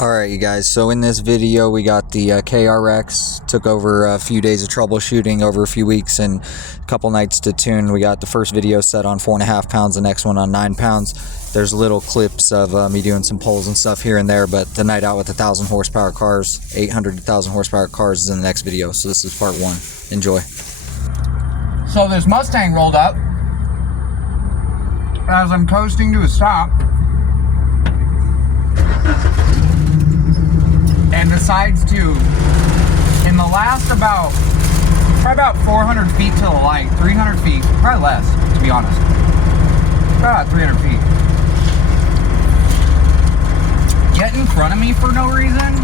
Alright you guys, so in this video we got the KRX, took over a few days of troubleshooting over a few weeks and a couple nights to tune. We got the first video set on 4.5 pounds, the next one on 9 pounds. There's little clips of me doing some pulls and stuff here and there, but the night out with 1,000 horsepower cars, 800 to 1,000 horsepower cars is in the next video, so this is part one. Enjoy. So this Mustang rolled up as I'm coasting to a stop and decides to, in the last probably about 400 feet to the light, 300 feet, probably less, to be honest, about 300 feet, get in front of me for no reason.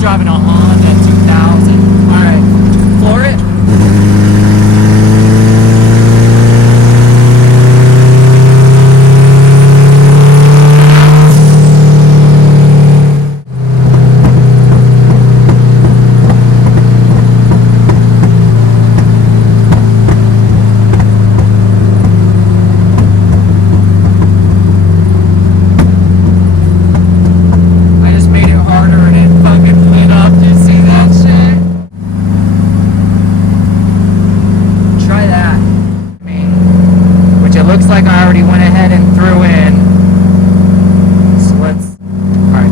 Driving a Honda 2000. Alright, floor it. Looks like I already went ahead and threw in. So let's. Alright.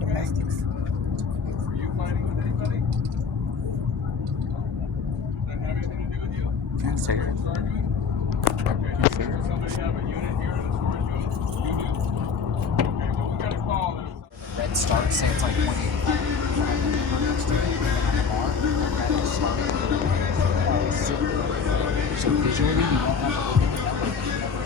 Domestics. Were you fighting with anybody? Does that have anything to do with you? Can't say it. Okay, does somebody have a unit here in the storage unit? You do? Okay, well we got a call. Red start, say it's like 185. I have the number next to it, and on the bar, the red is starting. So visually, you don't have to look at the number.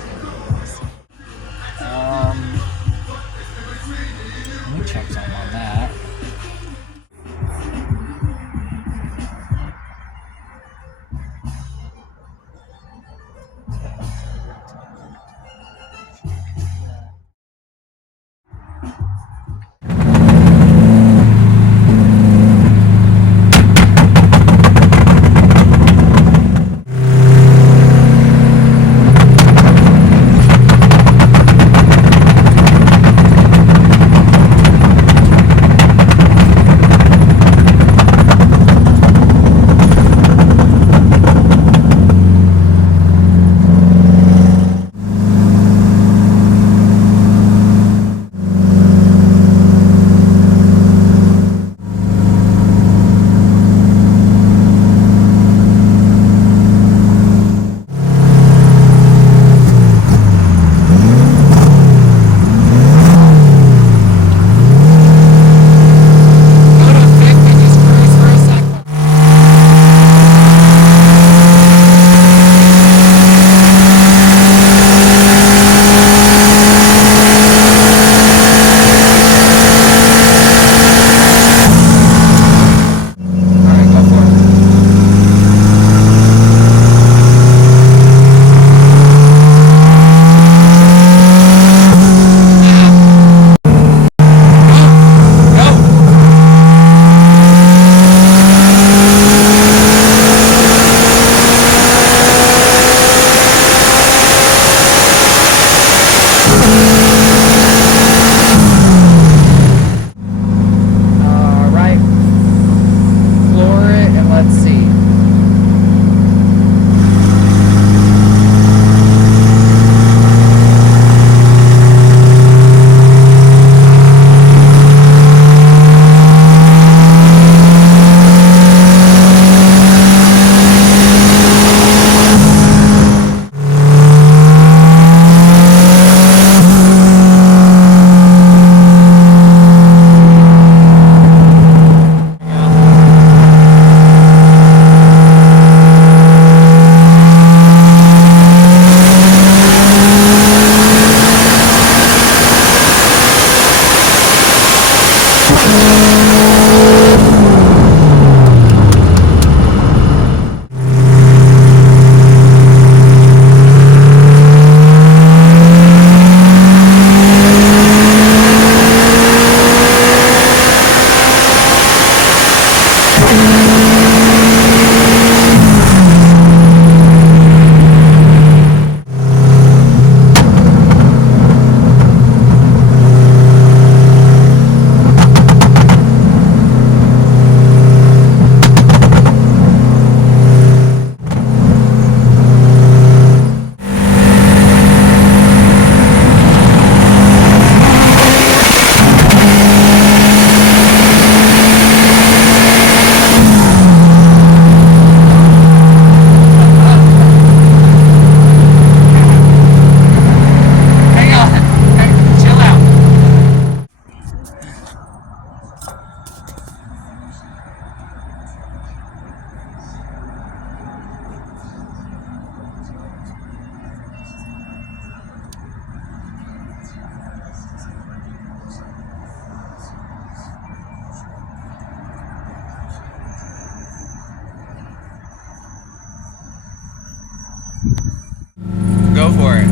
Go for it.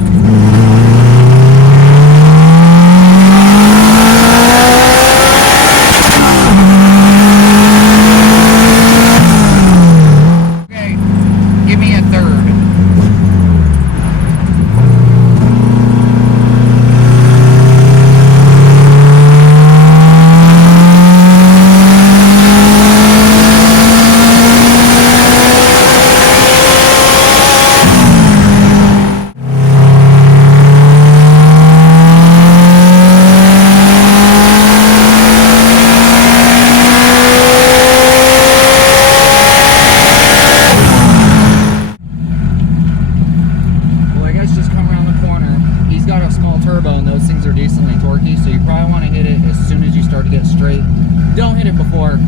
Okay, give me a third. Turbo, and those things are decently torquey, so you probably want to hit it as soon as you start to get straight. Don't hit it before.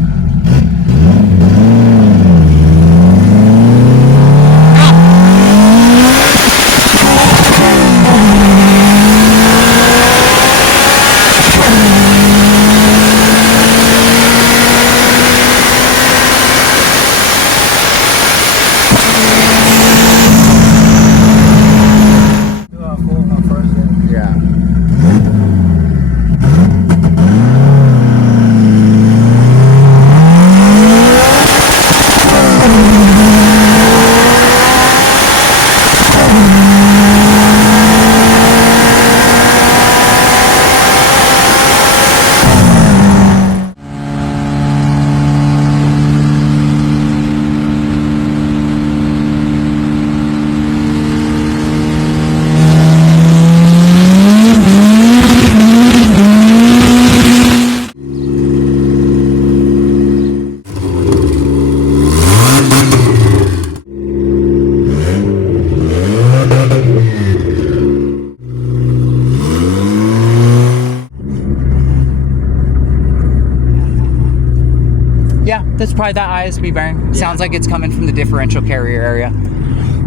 Yeah, that's probably that ISP bearing. Yeah. Sounds like it's coming from the differential carrier area.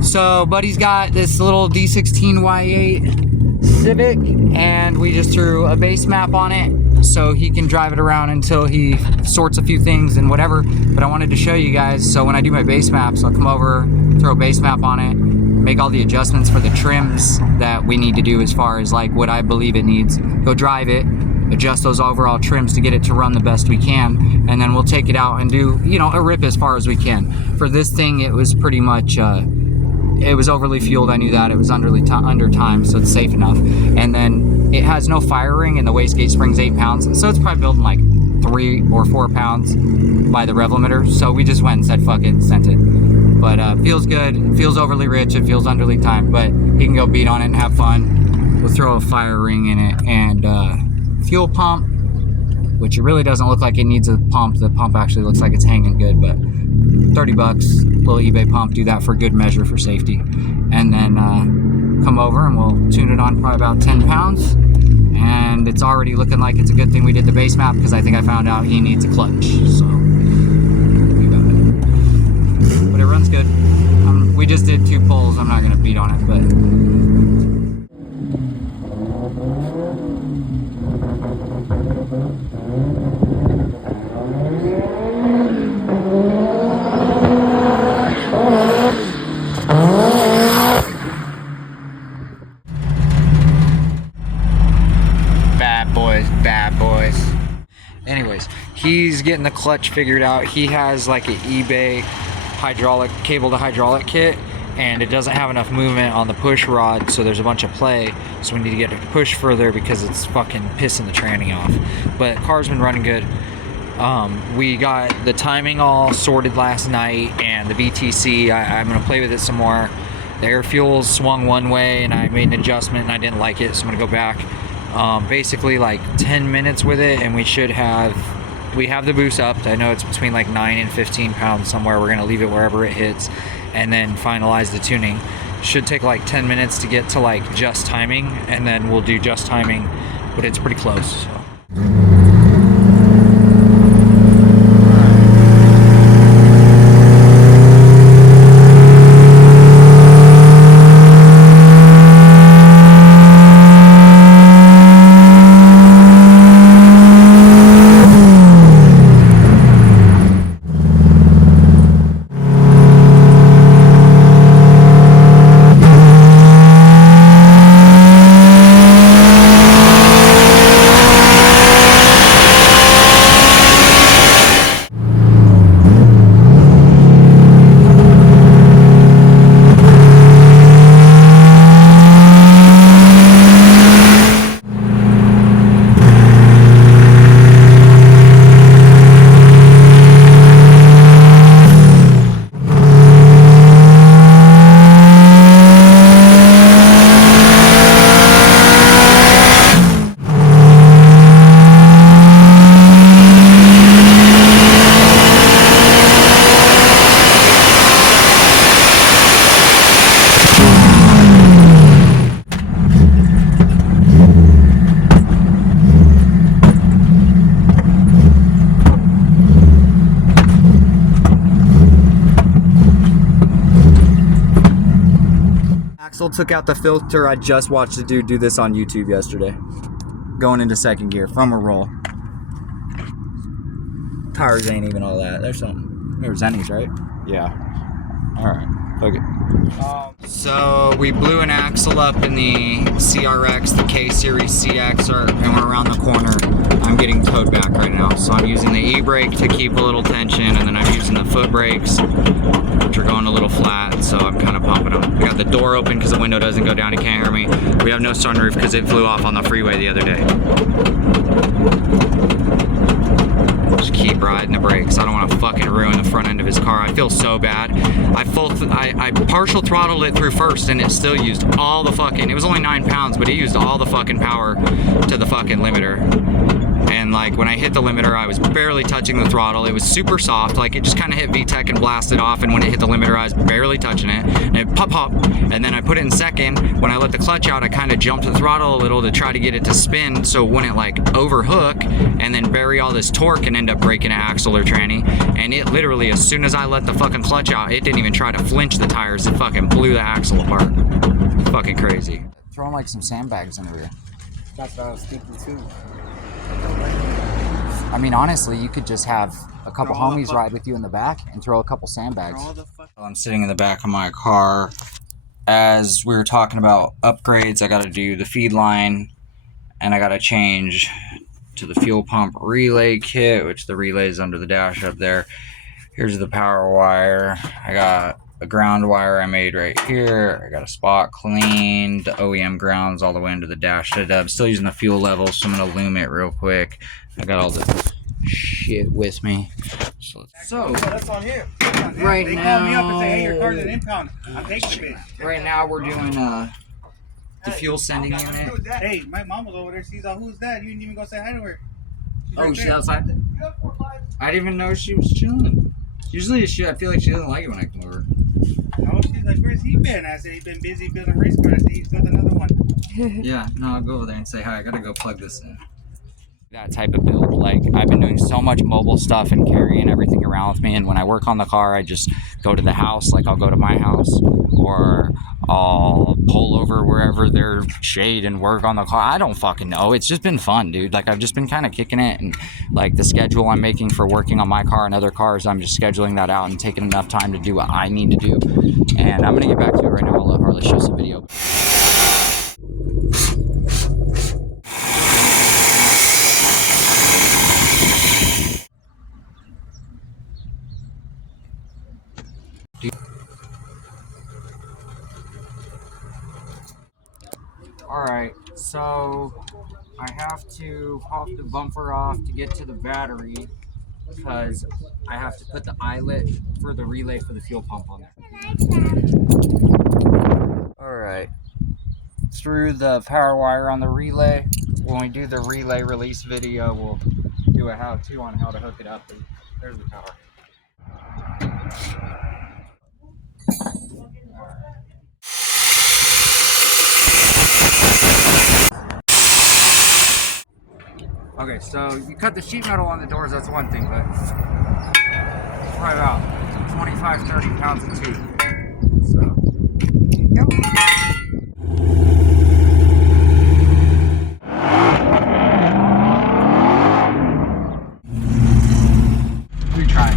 So buddy's got this little D16Y8 Civic, and we just threw a base map on it so he can drive it around until he sorts a few things and whatever. But I wanted to show you guys, so when I do my base maps, I'll come over, throw a base map on it, make all the adjustments for the trims that we need to do as far as like what I believe it needs, go drive it, adjust those overall trims to get it to run the best we can, and then we'll take it out and do, you know, a rip as far as we can. For this thing, it was pretty much, it was overly fueled. I knew that. It was under time, so it's safe enough. And then it has no fire ring, and the wastegate spring's 8 pounds, so it's probably building like 3 or 4 pounds by the rev limiter. So we just went and said fuck it and sent it. But feels good. It feels overly rich. It feels underly timed, but he can go beat on it and have fun. We'll throw a fire ring in it and fuel pump, which it really doesn't look like it needs a pump. The pump actually looks like it's hanging good, but 30 bucks, little eBay pump, do that for good measure for safety. And then come over and we'll tune it on probably about 10 pounds. And it's already looking like it's a good thing we did the base map, because I think I found out he needs a clutch. So we got it. But it runs good. We just did 2 pulls. I'm not gonna beat on it, but bad boys. Anyways, he's getting the clutch figured out. He has like an eBay hydraulic cable to hydraulic kit, and it doesn't have enough movement on the push rod, so there's a bunch of play, so we need to get it pushed further because it's fucking pissing the tranny off. But car's been running good. We got the timing all sorted last night, and the VTC, I'm gonna play with it some more. The air fuel swung one way and I made an adjustment and I didn't like it, so I'm gonna go back. Basically like 10 minutes with it, and we have the boost up. I know it's between like 9 and 15 pounds somewhere. We're gonna leave it wherever it hits and then finalize the tuning. Should take like 10 minutes to get to like just timing, and then we'll do just timing, but it's pretty close. So. took out the filter. I just watched a dude do this on YouTube yesterday. Going into second gear from a roll. Tires ain't even all that. There's something. There's Zennies, right? Yeah. Alright. Okay. So we blew an axle up in the CRX, the K Series CX, and we're around the corner. I'm getting towed back right now. So I'm using the e-brake to keep a little tension, and then I'm using the foot brakes, which are going a little flat, so I'm kind of pumping them. We got the door open because the window doesn't go down, you can't hear me. We have no sunroof because it flew off on the freeway the other day. Just keep riding the brakes. I don't want to fucking ruin the front end of his car. I feel so bad. I partial throttled it through first, and it still used all the fucking, it was only 9 pounds, but it used all the fucking power to the fucking limiter. And like when I hit the limiter, I was barely touching the throttle. It was super soft, like it just kind of hit VTEC and blasted off. And when it hit the limiter, I was barely touching it, and it pop. And then I put it in second. When I let the clutch out, I kind of jumped the throttle a little to try to get it to spin, so it wouldn't like overhook and then bury all this torque and end up breaking an axle or tranny. And it literally, as soon as I let the fucking clutch out, it didn't even try to flinch the tires. It fucking blew the axle apart. Fucking crazy. Throwing like some sandbags in the rear. That's what I was thinking too. I mean, honestly, you could just have a couple homies ride with you in the back and throw a couple sandbags. I'm sitting in the back of my car. As we were talking about upgrades, I got to do the feed line, and I got to change to the fuel pump relay kit, which the relay is under the dash up there. Here's the power wire. I got a ground wire I made right here. I got a spot cleaned, OEM grounds all the way into the dash. I'm still using the fuel level, so I'm gonna loom it real quick. I got all the shit with me. So that's on him. Right they now, call me up and say, "Hey, your car's an impound. I'm taking it." Right now, we're doing the fuel sending unit. Hey, my mom was over there. She's like, "Who's that?" You didn't even go say hi to her. She's outside. I didn't even know she was chilling. Usually, I feel like she doesn't like it when I come over. No, she's like, "Where's he been?" I said, "He's been busy building a race car." I said, "He's built another one." Yeah, no, I'll go over there and say hi. I gotta go plug this in. That type of build, like I've been doing so much mobile stuff and carrying everything around with me, and when I work on the car, I just go to the house. Like I'll go to my house, or I'll pull over wherever there's shade and work on the car. I don't fucking know. It's just been fun, dude. Like I've just been kind of kicking it, and like the schedule I'm making for working on my car and other cars, I'm just scheduling that out and taking enough time to do what I need to do. And I'm gonna get back to it right now. I'll let Harley show some video. Alright, so I have to pop the bumper off to get to the battery because I have to put the eyelet for the relay for the fuel pump on there. Alright, through the power wire on the relay. When we do the relay release video, we'll do a how-to on how to hook it up. There's the power. Okay, so you cut the sheet metal on the doors, that's one thing, but it's probably about 25-30 pounds of tube. So, yep. Retry.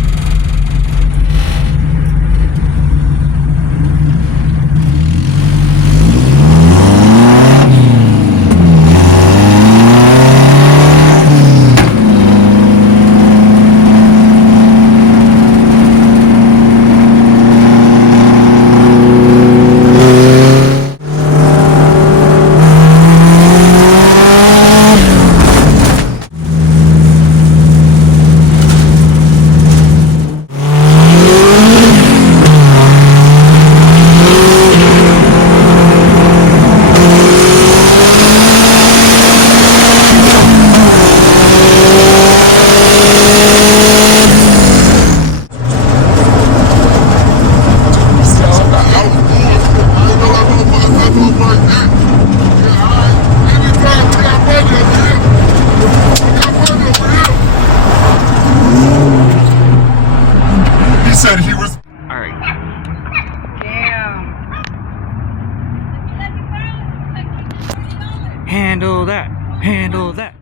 Handle that. Handle that.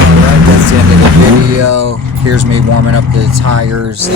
Alright, that's the end of the video. Here's me warming up the tires.